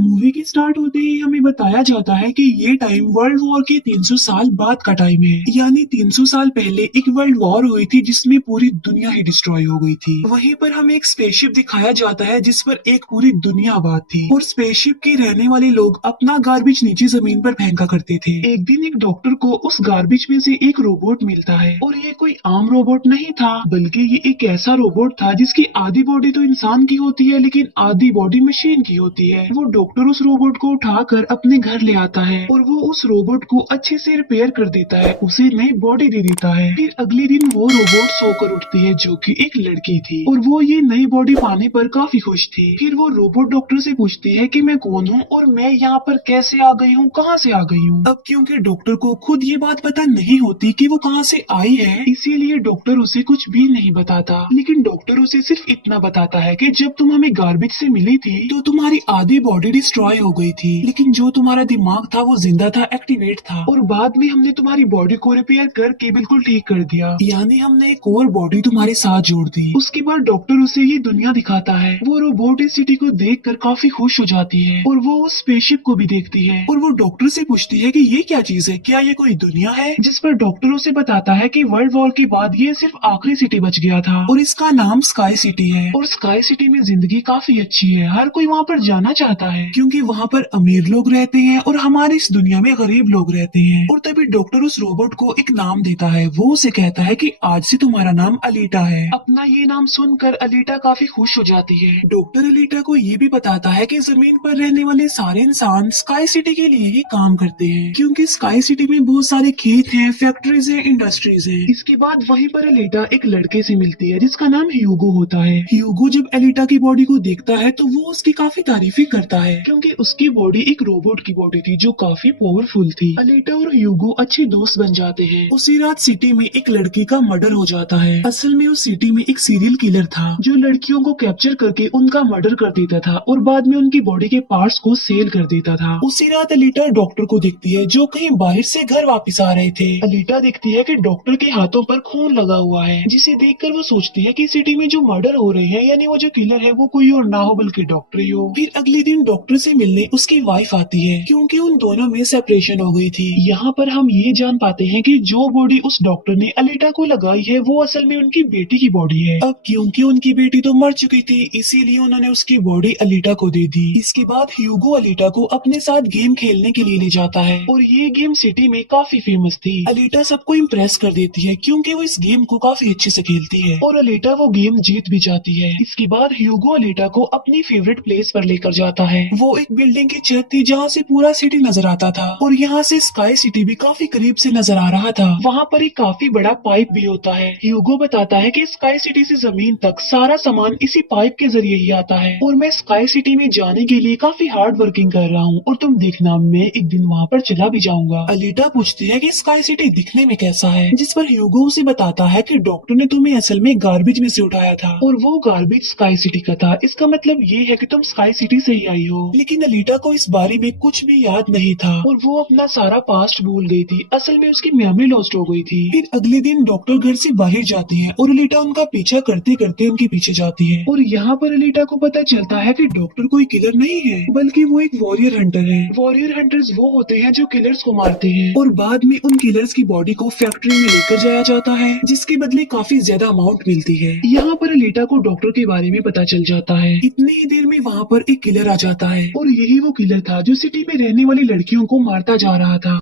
Movie के start होते ही हमें बताया जाता है कि ये टाइम वर्ल्ड वॉर के 300 साल बाद का टाइम है। यानी 300 साल पहले एक वर्ल्ड वॉर हुई थी जिसमें पूरी दुनिया ही डिस्ट्रॉय हो गई थी। वहीं पर हमें एक स्पेसशिप दिखाया जाता है जिस पर एक पूरी दुनिया आबाद थी और स्पेसशिप के रहने वाले लोग अपना गार्बेज नीचे जमीन पर फेंका करते थे। एक दिन एक डॉक्टर को उस गार्बेज में से एक रोबोट मिलता है और ये कोई आम रोबोट नहीं था, बल्कि ये एक ऐसा रोबोट था जिसकी आधी बॉडी तो इंसान की होती है लेकिन आधी बॉडी मशीन की होती है। वो डॉक्टर उस रोबोट को उठाकर अपने घर ले आता है और वो उस रोबोट को अच्छे से रिपेयर कर देता है, उसे नई बॉडी दे देता है। फिर अगले दिन वो रोबोट सोकर उठती है जो कि एक लड़की थी और वो ये नई बॉडी पाने पर काफी खुश थी। फिर वो रोबोट डॉक्टर से पूछती है कि मैं कौन हूँ और मैं यहाँ पर कैसे आ गई हूँ, कहाँ से आ गई हूँ। अब क्योंकि डॉक्टर को खुद ये बात पता नहीं होती कि वो कहाँ से आई है, इसीलिए डॉक्टर उसे कुछ भी नहीं बताता। लेकिन डॉक्टर उसे सिर्फ इतना बताता है कि जब तुम हमें गार्बेज से मिली थी तो तुम्हारी आधी बॉडी डिस्ट्रॉय हो गई थी, लेकिन जो तुम्हारा दिमाग था वो जिंदा था, एक्टिवेट था, और बाद में हमने तुम्हारी बॉडी को रिपेयर करके बिल्कुल ठीक कर दिया। यानी हमने एक और बॉडी तुम्हारे साथ जोड़ दी। उसके बाद डॉक्टर उसे ये दुनिया दिखाता है। वो रोबोट इस सिटी को देखकर काफी खुश हो जाती है और वो उस स्पेसशिप को भी देखती है और वो डॉक्टर से पूछती है कि ये क्या चीज है, क्या ये कोई दुनिया है। जिस पर डॉक्टर उसे बताता है कि वर्ल्ड वॉर के बाद ये सिर्फ आखिरी सिटी बच गया था और इसका नाम स्काई सिटी है। और स्काई सिटी में जिंदगी काफी अच्छी है, हर कोई वहाँ पर जाना चाहता है क्योंकि वहाँ पर अमीर लोग रहते हैं और हमारे इस दुनिया में गरीब लोग रहते हैं। और तभी डॉक्टर उस रोबोट को एक नाम देता है। वो उसे कहता है कि आज से तुम्हारा नाम अलीटा है। अपना ये नाम सुनकर अलीटा काफी खुश हो जाती है। डॉक्टर अलीटा को ये भी बताता है कि जमीन पर रहने वाले सारे इंसान स्काई सिटी के लिए ही काम करते हैं क्योंकि स्काई सिटी में बहुत सारे खेत हैं, फैक्ट्रीज हैं, इंडस्ट्रीज हैं। इसके बाद वहीं पर अलीटा एक लड़के से मिलती है जिसका नाम ह्यूगो होता है। ह्यूगो जब अलीटा की बॉडी को देखता है तो वो उसकी काफी तारीफी करता है क्योंकि उसकी बॉडी एक रोबोट की बॉडी थी जो काफी पावरफुल थी। अलीटा और ह्यूगो अच्छे दोस्त बन जाते हैं। उसी रात सिटी में एक लड़की का मर्डर हो जाता है। असल में उस सिटी में एक सीरियल किलर था जो लड़कियों को कैप्चर करके उनका मर्डर कर देता था और बाद में उनकी बॉडी के पार्ट्स को सेल कर देता था। उसी रात अलीटा डॉक्टर को देखती है जो कहीं बाहर से घर वापस आ रहे थे। अलीटा देखती है कि डॉक्टर के हाथों पर खून लगा हुआ है, जिसे देखकर वो सोचती है कि सिटी में जो मर्डर हो रहे हैं यानी वो जो किलर है वो कोई और ना हो बल्कि डॉक्टर ही हो। फिर अगले दिन डॉक्टर से मिलने उसकी वाइफ आती है क्योंकि उन दोनों में सेपरेशन हो गई थी। यहाँ पर हम ये जान पाते हैं कि जो बॉडी उस डॉक्टर ने अलीटा को लगाई है वो असल में उनकी बेटी की बॉडी है। अब क्योंकि उनकी बेटी तो मर चुकी थी इसीलिए उन्होंने उसकी बॉडी अलीटा को दे दी। इसके बाद ह्यूगो अलीटा को अपने साथ गेम खेलने के लिए ले जाता है और ये गेम सिटी में काफी फेमस थी। अलीटा सबको इम्प्रेस कर देती है क्योंकि वो इस गेम को काफी अच्छे से खेलती है और अलीटा वो गेम जीत भी जाती है। इसके बाद ह्यूगो अलीटा को अपनी फेवरेट प्लेस पर लेकर जाता है। वो एक बिल्डिंग की छत थी जहाँ से पूरा सिटी नजर आता था और यहाँ से स्काई सिटी भी काफी करीब से नजर आ रहा था। वहाँ पर एक काफी बड़ा पाइप भी होता है। ह्यूगो बताता है कि स्काई सिटी से जमीन तक सारा सामान इसी पाइप के जरिए ही आता है और मैं स्काई सिटी में जाने के लिए काफी हार्ड वर्किंग कर रहा हूँ और तुम देखना मैं एक दिन वहाँ पर चला भी जाऊंगा। अलीटा पूछती है कि स्काई सिटी दिखने में कैसा है, जिस पर ह्यूगो उसे बताता है कि डॉक्टर ने तुम्हें असल में गार्बेज में से उठाया था और वो गार्बेज स्काई सिटी का था। इसका मतलब ये है कि तुम स्काई सिटी से ही आई हो। लेकिन अलीटा को इस बारे में कुछ भी याद नहीं था और वो अपना सारा पास्ट भूल गई थी। असल में उसकी मेमोरी लॉस्ट हो गई थी। फिर अगले दिन डॉक्टर घर से बाहर जाती है और अलीटा उनका पीछा करते करते उनके पीछे जाती है और यहाँ पर अलीटा को पता चलता है कि डॉक्टर कोई किलर नहीं है बल्कि वो एक वॉरियर हंटर है। वॉरियर हंटर्स वो होते हैं जो किलर्स को मारते हैं और बाद में उन किलर्स की बॉडी को फैक्ट्री में लेकर जाया जाता है जिसके बदले काफी ज्यादा अमाउंट मिलती है। यहाँ पर अलीटा को डॉक्टर के बारे में पता चल जाता है। इतनी ही देर में वहाँ पर एक किलर आ जाता है और यही वो किलर था जो सिटी में रहने वाली लड़कियों को मारता जा रहा था।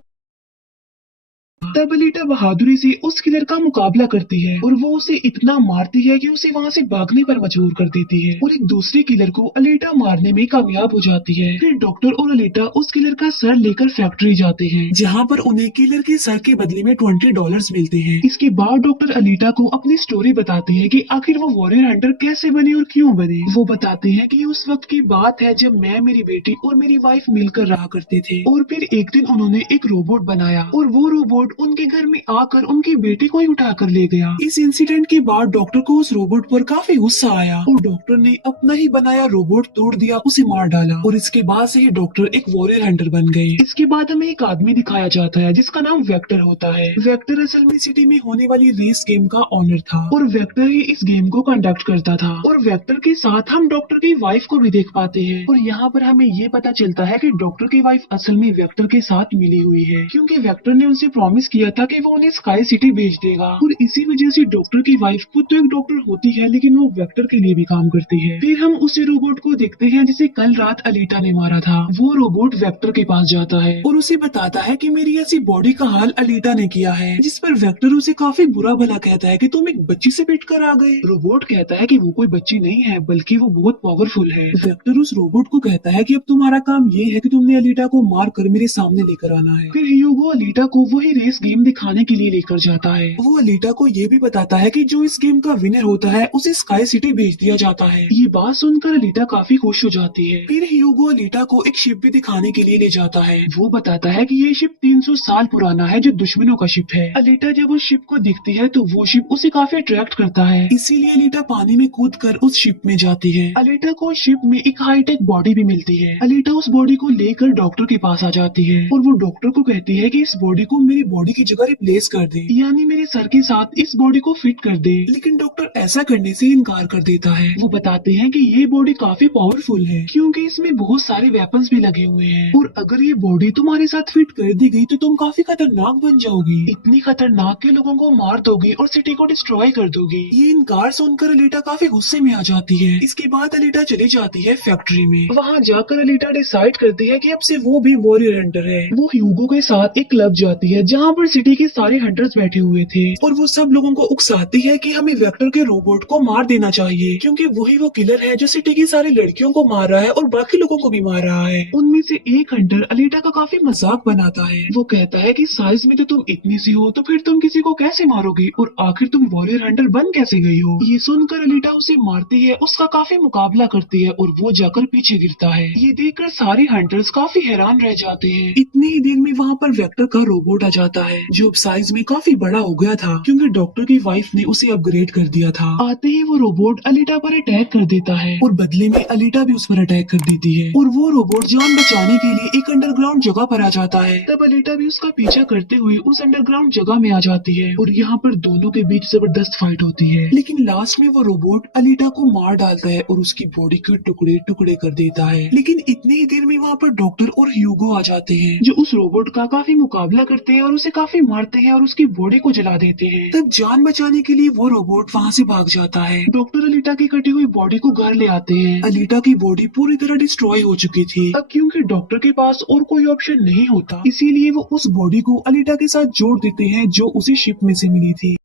तब अलीटा बहादुरी से उस किलर का मुकाबला करती है और वो उसे इतना मारती है कि उसे वहाँ से भागने पर मजबूर कर देती है और एक दूसरे किलर को अलीटा मारने में कामयाब हो जाती है। फिर डॉक्टर और अलीटा उस किलर का सर लेकर फैक्ट्री जाते हैं जहाँ पर उन्हें किलर के सर के बदले में $20 मिलते हैं। इसके बाद डॉक्टर अलीटा को अपनी स्टोरी बताते हैं कि आखिर वो वॉरियर हंटर कैसे बने और क्यों बने। वो बताते हैं कि उस वक्त की बात है जब मैं, मेरी बेटी और मेरी वाइफ मिलकर रहा करते थे और फिर एक दिन उन्होंने एक रोबोट बनाया और वो रोबोट रोबोट उनके घर में आकर उनकी बेटी को ही उठाकर ले गया। इस इंसिडेंट के बाद डॉक्टर को उस रोबोट पर काफी गुस्सा आया और डॉक्टर ने अपना ही बनाया रोबोट तोड़ दिया, उसे मार डाला और इसके बाद से ही डॉक्टर एक वॉरियर हंटर बन गए। इसके बाद हमें एक आदमी दिखाया जाता है जिसका नाम वेक्टर होता है। वेक्टर असल में सिटी में होने वाली रेस गेम का ऑनर था और वेक्टर ही इस गेम को कंडक्ट करता था। और वेक्टर के साथ हम डॉक्टर की वाइफ को भी देख पाते हैं और यहाँ पर हमें ये पता चलता है कि डॉक्टर की वाइफ असल में वेक्टर के साथ मिली हुई है, क्योंकि वेक्टर ने उनसे प्रॉमिस किया था कि वो उन्हें स्काई सिटी भेज देगा। और इसी वजह से डॉक्टर की वाइफ खुद तो एक डॉक्टर होती है लेकिन वो वेक्टर के लिए भी काम करती है। फिर हम उसी रोबोट को देखते हैं जिसे कल रात अलीटा ने मारा था। वो रोबोट वेक्टर के पास जाता है और उसे बताता है कि मेरी ऐसी बॉडी का हाल अलीटा ने किया है, जिस पर वेक्टर उसे काफी बुरा भला कहता है कि तुम एक बच्ची से पिट कर आ गए। रोबोट कहता है कि वो कोई बच्ची नहीं है बल्कि वो बहुत पावरफुल है। वेक्टर उस रोबोट को कहता है कि अब तुम्हारा काम ये है कि तुमने अलीटा को मार कर मेरे सामने लेकर आना है। फिर ह्यूगो अलीटा को वही रेस गेम दिखाने के लिए लेकर जाता है। वो अलीटा को ये भी बताता है कि जो इस गेम का विनर होता है उसे स्काई सिटी भेज दिया जाता है। ये बात सुनकर अलीटा काफी खुश हो जाती है। फिर ह्यूगो अलीटा को एक शिप भी दिखाने के लिए ले जाता है। वो बताता है कि ये शिप 300 साल पुराना है जो दुश्मनों का शिप है। अलीटा जब उस शिप को दिखती है तो वो शिप उसे काफी अट्रैक्ट करता है, इसीलिए अलीटा पानी में कूद कर उस शिप में जाती है। अलीटा को शिप में एक हाईटेक बॉडी भी मिलती है। अलीटा उस बॉडी को लेकर डॉक्टर के पास आ जाती है और वो डॉक्टर को कहती है कि इस बॉडी को मेरी बॉडी की जगह रिप्लेस कर दे, यानी मेरे सर के साथ इस बॉडी को फिट कर दे। लेकिन डॉक्टर ऐसा करने से इनकार कर देता है। वो बताते हैं कि ये बॉडी काफी पावरफुल है क्योंकि इसमें बहुत सारे वेपन्स भी लगे हुए हैं और अगर ये बॉडी तुम्हारे साथ फिट कर दी गई तो तुम काफी खतरनाक बन जाओगी, इतनी खतरनाक के लोगों को मार दोगी और सिटी को डिस्ट्रॉय कर दोगी। ये इनकार सुनकर अलीटा काफी गुस्से में आ जाती है। इसके बाद अलीटा चली जाती है फैक्ट्री में। वहाँ जाकर अलीटा डिसाइड करती है कि अब से वो भी वॉरियर हंटर है। वो ह्यूगो के साथ एक क्लब जाती है जहाँ पर सिटी के सारे हंटर्स बैठे हुए थे और वो सब लोगों को उकसाती है कि हमें वेक्टर के रोबोट को मार देना चाहिए क्योंकि वही वो किलर है जो सिटी की सारी लड़कियों को मार रहा है और बाकी लोगों को भी मार रहा है। उनमें से एक हंटर अलीटा का काफी मजाक बनाता है। वो कहता है कि साइज में तो तुम इतनी सी हो तो फिर तुम किसी को कैसे मारोगी और आखिर तुम वॉरियर हंटर बन कैसे गई हो। ये सुनकर अलीटा उसे मारती है, उसका काफी मुकाबला करती है और वो जाकर पीछे गिरता है। ये देखकर सारे हंटर्स काफी हैरान रह जाते हैं। इतनी ही देर में वहाँ पर वेक्टर का रोबोट आ जाता है जो अब साइज में काफी बड़ा हो गया था क्योंकि डॉक्टर की वाइफ ने उसे अपग्रेड कर दिया था। आते ही वो रोबोट अलीटा पर अटैक कर देता है और बदले में अलीटा भी उस पर अटैक कर देती है और वो रोबोट जान बचाने के लिए एक अंडरग्राउंड जगह पर आ जाता है। तब अलीटा भी उसका पीछा करते हुए उस अंडरग्राउंड जगह में आ जाती है और यहाँ पर दोनों के बीच जबरदस्त फाइट होती है। लेकिन लास्ट में वो रोबोट अलीटा को मार डालता है और उसकी बॉडी के टुकड़े टुकड़े कर देता है। लेकिन इतनी ही देर में वहाँ पर डॉक्टर और ह्यूगो आ जाते हैं जो उस रोबोट का काफी मुकाबला करते हैं और उसे काफी मारते हैं और उसकी बॉडी को जला देते हैं। तब जान बचाने के लिए वो रोबोट वहाँ से भाग जाता है। डॉक्टर अलीटा की कटी हुई बॉडी को घर ले आते हैं। अलीटा की बॉडी पूरी तरह डिस्ट्रॉय हो चुकी थी। अब क्योंकि डॉक्टर के पास और कोई ऑप्शन नहीं होता इसीलिए वो उस बॉडी को अलीटा के साथ जोड़ देते हैं जो उसे शिप में से मिली थी।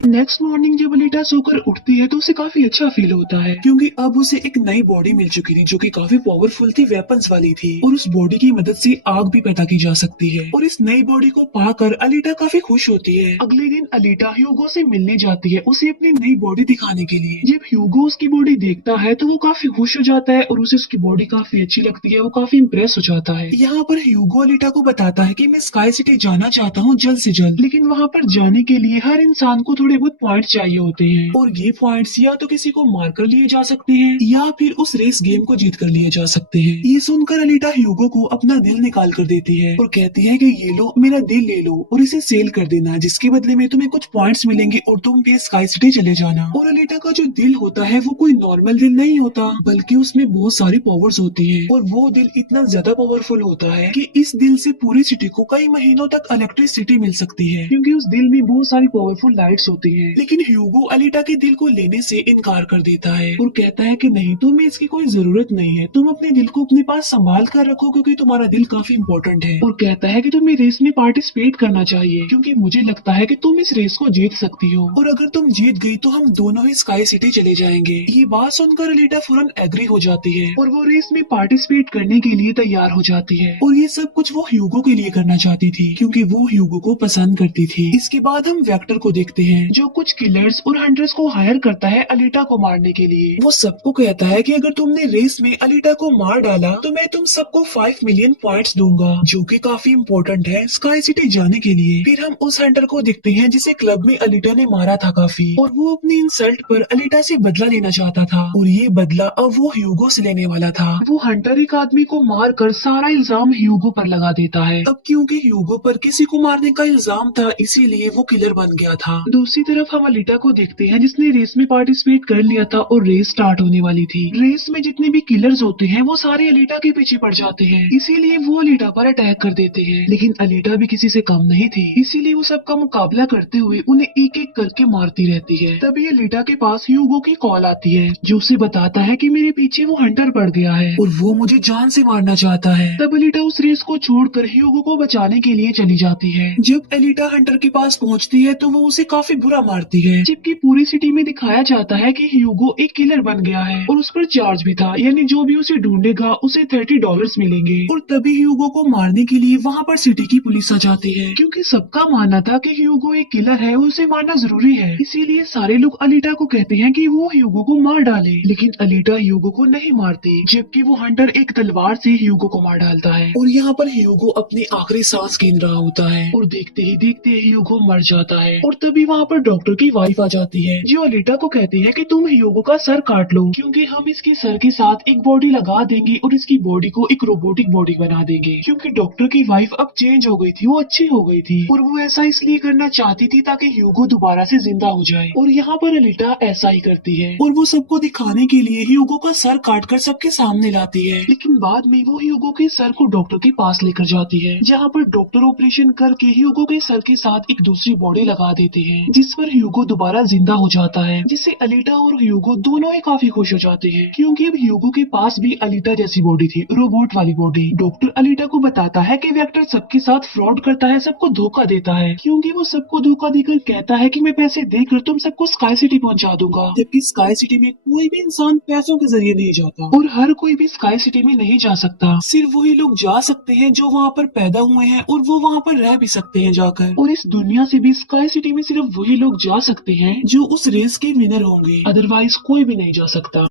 नेक्स्ट मॉर्निंग जब अलीटा सोकर उठती है तो उसे काफी अच्छा फील होता है क्योंकि अब उसे एक नई बॉडी मिल चुकी थी जो कि काफी पावरफुल थी, वेपन्स वाली थी और उस बॉडी की मदद से आग भी पैदा की जा सकती है। और इस नई बॉडी को पाकर अलीटा काफी खुश होती है। अगले दिन अलीटा ह्यूगो से मिलने जाती है उसे अपनी नई बॉडी दिखाने के लिए। जब ह्यूगो उसकी बॉडी देखता है तो वो काफी खुश हो जाता है और उसे उसकी बॉडी काफी अच्छी लगती है। वो काफी इम्प्रेस हो जाता है। यहाँ पर ह्यूगो अलीटा को बताता है कि मैं स्काई सिटी जाना चाहता हूँ जल्द से जल्द, लेकिन वहाँ पर जाने के लिए हर इंसान को थोड़े बहुत पॉइंट चाहिए होते हैं और ये पॉइंट्स या तो किसी को मार कर लिए जा सकते हैं या फिर उस रेस गेम को जीत कर लिए जा सकते हैं। ये सुनकर अलीटा ह्यूगो को अपना दिल निकाल कर देती है और कहती है कि ये लो, मेरा दिल ले लो और इसे सेल कर देना, जिसके बदले में तुम्हें कुछ पॉइंट्स मिलेंगे और तुम भी स्काई सिटी चले जाना। और अलीटा का जो दिल होता है वो कोई नॉर्मल दिल नहीं होता बल्कि उसमें बहुत सारी पावर्स होती है और वो दिल इतना ज्यादा पावरफुल होता है कि इस दिल से पूरी सिटी को कई महीनों तक इलेक्ट्रिसिटी मिल सकती है क्योंकि उस दिल में बहुत सारी पावरफुल लाइट्स होती है। लेकिन ह्यूगो अलीटा के दिल को लेने से इनकार कर देता है और कहता है कि नहीं, तुम्हें इसकी कोई जरूरत नहीं है, तुम अपने दिल को अपने पास संभाल कर रखो क्योंकि तुम्हारा दिल काफी इम्पोर्टेंट है। और कहता है कि तुम्हें रेस में पार्टिसिपेट करना चाहिए क्योंकि मुझे लगता है कि तुम इस रेस को जीत सकती हो और अगर तुम जीत गई तो हम दोनों ही स्काई सिटी चले जाएंगे। ये बात सुनकर अलीटा फौरन एग्री हो जाती है और वो रेस में पार्टिसिपेट करने के लिए तैयार हो जाती है और ये सब कुछ वो ह्यूगो के लिए करना चाहती थी क्योंकि वो ह्यूगो को पसंद करती थी। इसके बाद हम वेक्टर को देखते हैं जो कुछ किलर्स और हंटर्स को हायर करता है अलीटा को मारने के लिए। वो सबको कहता है कि अगर तुमने रेस में अलीटा को मार डाला तो मैं तुम सबको 5 मिलियन पॉइंट्स दूंगा, जो कि काफी इम्पोर्टेंट है स्काई सिटी जाने के लिए। फिर हम उस हंटर को देखते हैं जिसे क्लब में अलीटा ने मारा था काफी, और वो अपनी इंसल्ट पर अलीटा से बदला लेना चाहता था, और ये बदला अब वो ह्यूगो से लेने वाला था। वो हंटर एक आदमी को मार कर सारा इल्जाम ह्यूगो पर लगा देता है। अब क्योंकि ह्यूगो पर किसी को मारने का इल्जाम था इसीलिए वो किलर बन गया था। दूसरी तरफ हम अलीटा को देखते हैं जिसने रेस में पार्टिसिपेट कर लिया था और रेस स्टार्ट होने वाली थी। रेस में जितने भी किलर्स होते हैं वो सारे अलीटा के पीछे पड़ जाते हैं, इसीलिए वो अलीटा पर अटैक कर देते हैं। लेकिन अलीटा भी किसी से कम नहीं थी, इसीलिए वो सबका मुकाबला करते हुए उन्हें एक एक करके मारती रहती है। तभी अलीटा के पास ह्यूगो की कॉल आती है जो उसे बताता है कि मेरे पीछे वो हंटर पड़ गया है और वो मुझे जान से मारना चाहता है। तब अलीटा उस रेस को छोड़कर ह्यूगो को बचाने के लिए चली जाती है। जब अलीटा हंटर के पास पहुंचती है तो वो उसे काफी बुरा मारती है, जबकि पूरी सिटी में दिखाया जाता है कि ह्यूगो एक किलर बन गया है और उस पर चार्ज भी था, यानी जो भी उसे ढूंढेगा उसे $30 मिलेंगे। और तभी ह्यूगो को मारने के लिए वहाँ पर सिटी की पुलिस आ जाती है, क्योंकि सबका मानना था कि ह्यूगो एक किलर है, उसे मारना जरूरी है। इसीलिए सारे लोग अलीटा को कहते हैं कि वो ह्यूगो को मार डाले, लेकिन अलीटा ह्यूगो को नहीं मारती, जबकि वो हंटर एक तलवार से ह्यूगो को मार डालता है। और यहाँ पर ह्यूगो अपनी आखिरी सांस गिन रहा होता है और देखते ही देखते ह्यूगो मर जाता है। और तभी वहाँ पर डॉक्टर की वाइफ आ जाती है जो अलीटा को कहती है कि तुम ह्यूगो का सर काट लो, क्योंकि हम इसके सर के साथ एक बॉडी लगा देंगे और इसकी बॉडी को एक रोबोटिक बॉडी बना देंगे। क्योंकि डॉक्टर की वाइफ अब चेंज हो गई थी, वो अच्छी हो गई थी और वो ऐसा इसलिए करना चाहती थी ताकि ह्यूगो दोबारा से जिंदा हो जाए। और यहाँ पर अलीटा ऐसा ही करती है और वो सबको दिखाने के लिए ह्यूगो का सर काट कर सबके सामने लाती है। लेकिन बाद में वो ह्यूगो के सर को डॉक्टर के पास लेकर जाती है, जहाँ पर डॉक्टर ऑपरेशन करके ह्यूगो के सर के साथ एक दूसरी बॉडी लगा देते हैं, जिस पर ह्यूगो दोबारा जिंदा हो जाता है, जिससे अलीटा और ह्यूगो दोनों ही काफी खुश हो जाते हैं, क्योंकि अब ह्यूगो के पास भी अलीटा जैसी बॉडी थी, रोबोट वाली बॉडी। डॉक्टर अलीटा को बताता है कि वेक्टर सबके साथ फ्रॉड करता है, सबको धोखा देता है, क्योंकि वो सबको धोखा देकर कहता है कि मैं पैसे देकर तुम सबको स्काई सिटी पहुंचा दूंगा, जबकि स्काई सिटी में कोई भी इंसान पैसों के जरिए नहीं जाता और हर कोई भी स्काई सिटी में नहीं जा सकता। सिर्फ वही लोग जा सकते हैं जो वहाँ पर पैदा हुए हैं और वो वहाँ पर रह भी सकते हैं जाकर। और इस दुनिया से भी स्काई सिटी में सिर्फ वही लोग जा सकते हैं जो उस रेस के विनर होंगे, अदरवाइज कोई भी नहीं जा सकता।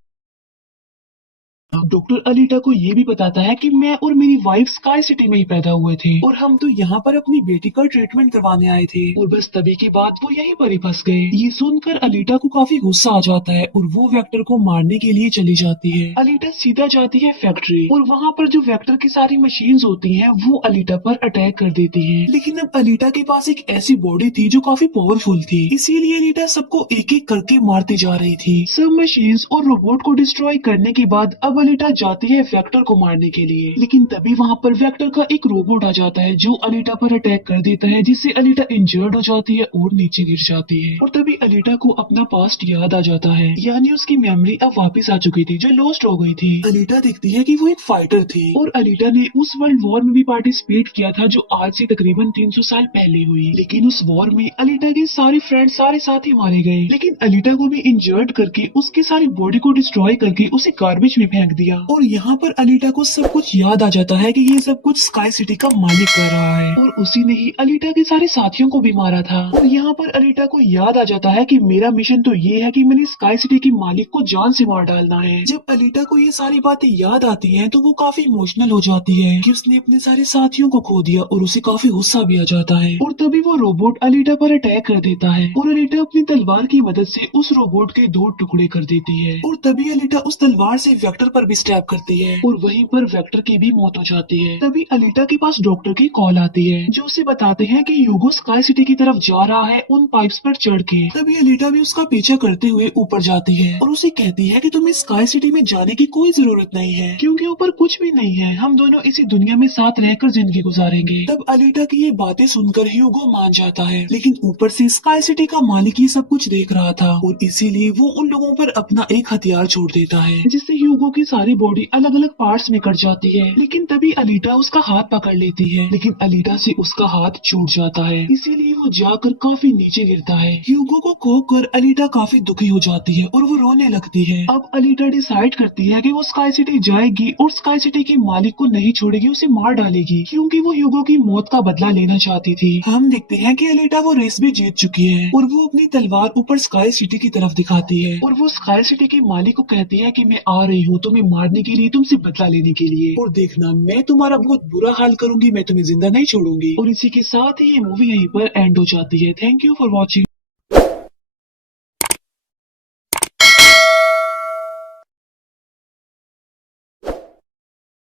डॉक्टर अलीटा को ये भी बताता है कि मैं और मेरी वाइफ स्काई सिटी में ही पैदा हुए थे और हम तो यहाँ पर अपनी बेटी का ट्रीटमेंट करवाने आए थे, और बस तभी के बाद वो यहीं पर ही फंस गए। ये सुनकर अलीटा को काफी गुस्सा आ जाता है और वो वेक्टर को मारने के लिए चली जाती है। अलीटा सीधा जाती है फैक्ट्री और वहाँ पर जो वेक्टर की सारी मशीन्स होती हैं वो अलीटा पर अटैक कर देती हैं। लेकिन अब अलीटा के पास एक ऐसी बॉडी थी जो काफी पावरफुल थी, इसीलिए अलीटा सबको एक एक करके मारती जा रही थी। सब मशीन्स और रोबोट को डिस्ट्रॉय करने के बाद अब अलीटा जाती है वेक्टर को मारने के लिए, लेकिन तभी वहाँ पर वेक्टर का एक रोबोट आ जाता है जो अलीटा पर अटैक कर देता है, जिससे अलीटा इंजर्ड हो जाती है और नीचे गिर जाती है। और तभी अलीटा को अपना पास्ट याद आ जाता है, यानी उसकी मेमोरी अब वापस आ चुकी थी जो लॉस्ट हो गई थी। अलीटा देखती है कि वो एक फाइटर थी और अलीटा ने उस वर्ल्ड वॉर में भी पार्टिसिपेट किया था जो आज से तकरीबन 300 साल पहले हुई। लेकिन उस वॉर में अलीटा के सारे फ्रेंड सारे साथी मारे गए, लेकिन अलीटा को भी इंजर्ड करके उसकी सारी बॉडी को डिस्ट्रॉय करके उसे गार्बेज में फेंक दिया। और यहाँ पर अलीटा को सब कुछ याद आ जाता है कि ये सब कुछ स्काई सिटी का मालिक कर रहा है और उसी ने ही अलीटा के सारे साथियों को भी मारा था। और यहाँ पर अलीटा को याद आ जाता है कि मेरा मिशन तो ये है कि मैंने स्काई सिटी की मालिक को जान से मार डालना है। जब अलीटा को ये सारी बातें याद आती हैं तो वो काफी इमोशनल हो जाती है कि उसने अपने सारे साथियों को खो दिया और उसे काफी गुस्सा भी आ जाता है। और तभी वो रोबोट अलीटा पर अटैक कर देता है और अलीटा अपनी तलवार की मदद से उस रोबोट के 2 टुकड़े कर देती है। और तभी अलीटा उस तलवार से वेक्टर पर भी स्टैब करती है और वहीं पर वेक्टर की भी मौत हो जाती है। तभी अलीटा के पास डॉक्टर की कॉल आती है जो उसे बताते हैं कि ह्यूगो स्काई सिटी की तरफ जा रहा है उन पाइप्स पर चढ़ के। तभी अलीटा भी उसका पीछा करते हुए ऊपर जाती है और उसे कहती है कि तुम्हें स्काई सिटी में जाने की कोई जरूरत नहीं है, क्योंकि ऊपर कुछ भी नहीं है, हम दोनों इसी दुनिया में साथ रहकर जिंदगी गुजारेंगे। तब अलीटा की ये बातें सुनकर ह्यूगो मान जाता है, लेकिन ऊपर से स्काई सिटी का मालिक ये सब कुछ देख रहा था और इसीलिए वो उन लोगों पर अपना एक हथियार छोड़ देता है, जिससे ह्यूगो की सारी बॉडी अलग अलग पार्ट्स में कट जाती है। लेकिन तभी अलीटा उसका हाथ पकड़ लेती है, लेकिन अलीटा से उसका हाथ छूट जाता है, इसीलिए वो जाकर काफी नीचे गिरता है। ह्यूगो को खोकर अलीटा काफी दुखी हो जाती है और वो रोने लगती है। अब अलीटा डिसाइड करती है कि वो स्काई सिटी जाएगी और स्काई सिटी के मालिक को नहीं छोड़ेगी, उसे मार डालेगी, क्योंकि वो ह्यूगो की मौत का बदला लेना चाहती थी। हम देखते हैं कि अलीटा वो रेस भी जीत चुकी है और वो अपनी तलवार ऊपर स्काई सिटी की तरफ दिखाती है और वो स्काई सिटी के मालिक को कहती है कि मैं आ रही हूँ तुम्हें मारने के लिए, तुमसे बदला लेने के लिए, और देखना मैं तुम्हारा बहुत बुरा हाल करूंगी, मैं तुम्हें जिंदा नहीं छोड़ूंगी। और इसी के साथ ही ये मूवी यहीं पर एंड हो जाती है। Thank you for watching.